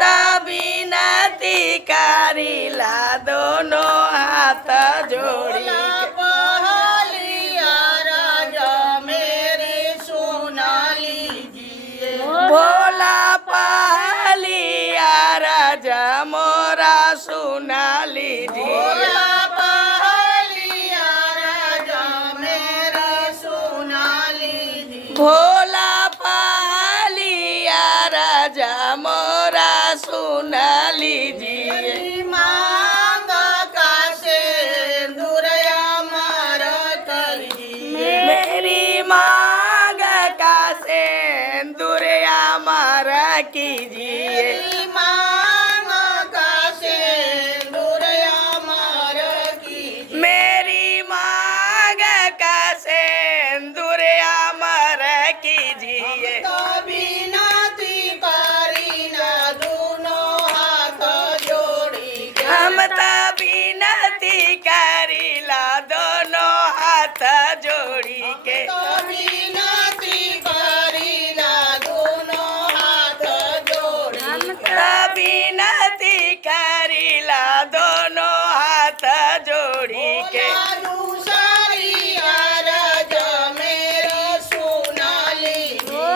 ता बिनती करीला दोनों हाथ जोड़ी के। पहलिया राजा मेरी सुना लीजिए। भोला पहलिया राजा मोरा सुना लीजिए। भोला पहलिया राजा मेरी सुना लीजिए। भोला पहलिया राजा मोरा सुना लीजिए। मेरी मांग का सिंदूरिया मार करिए। मेरी मांग का सिंदूरिया मारा कीजिए। मेरी मांग का सिंदूरिया मार कीजिए। मेरी मांग का सिंदूरिया मारा कीजिए। तो बिनती करीना दोनों हाथ जोड़ी के। हम तो बिनती करीला दोनों हाथ जोड़ी के। तो बिनती करीना दोनों हाथ जोड़ी के। तो बिनती करीला दोनों हाथ जोड़ी के। दूसरिया राजा मेरी सुना लीजिए।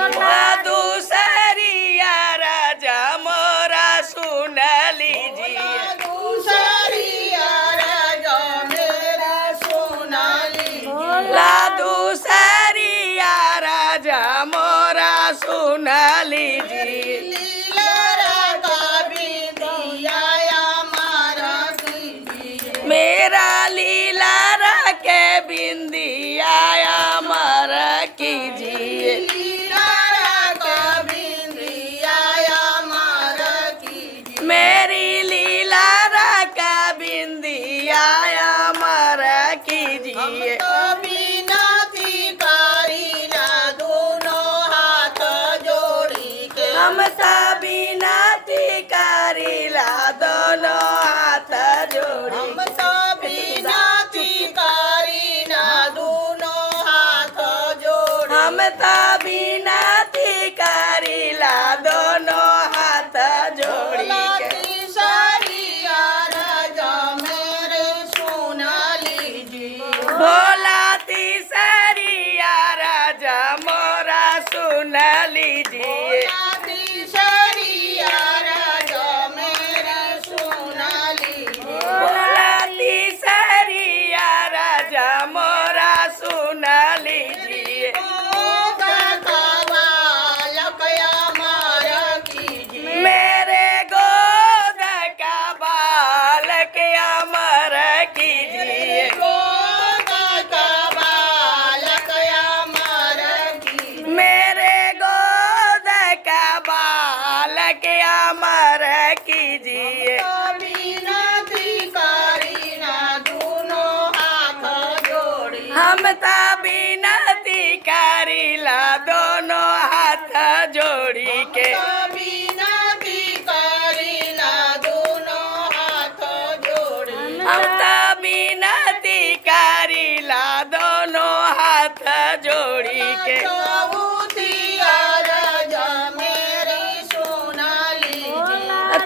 दूसरिया राजा मोरा सुन लीजिए। दूसरिया राजा मेरी सुना लीजिए। दूसरिया राजा मोरा सुन लीजिए। लीला का बिंदिया मारा कीजिए। मेरा लीला रखे बिंदिया अमर कीजिए। लीला का बिंदिया मारा कीजिए। मेरी लीला रखा बिंदिया अमर कीजिए। तो बिनती करीना दोनों हाथ जोड़ी के। हम तो बिनती करीला दोनों हाथ जोड़ी हम तो बिनती करीना दोनों हाथ जोड़ी। हम तो बिनती करीला दोनों हाथ जोड़ी के। तीसरिया राजा मेरे सुना लीजिए। भोला तीसरिया राजा मोरा सुन लीजिए। तीसरिया राजा मेरे सुना लीजिए। भोला तीसरिया राजा मोरा सुन लीजिए। मेरे गोद का बालक अमर कीजिए। मेरे गोद का बालक अमर कीजिए। हम तो बिनती करीला दोनों हाथ जोड़ी के। हम तो बिनती करीला दोनों हाथ जोड़ी के।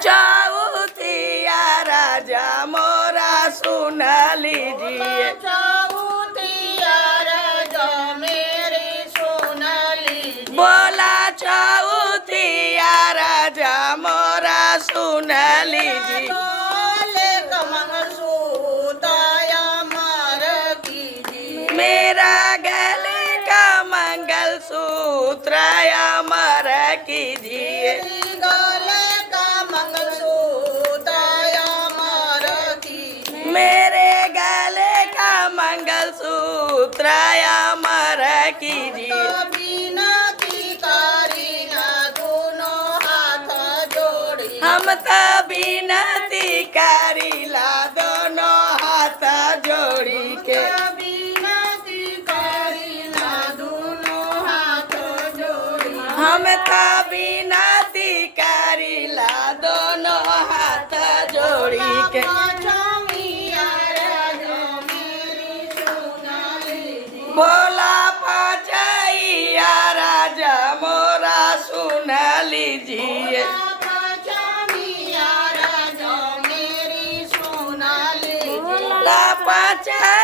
चौथिया राजा मोरा सुन लीजिए। बोला चौथिया राजा मोरा सुन लीजिए। मेरा गले का मंगलसूत्र अमर कीजिए। मेरे गले का मंगलसूत्र अमर कीजिए। हम तो बिनती करीला दोनों हाथ जोड़ी के। हम तो बिनती करीला दोनों हाथ जोड़ी के। भोला पाचैया राजा मोरा सुन लीजिए। पाचा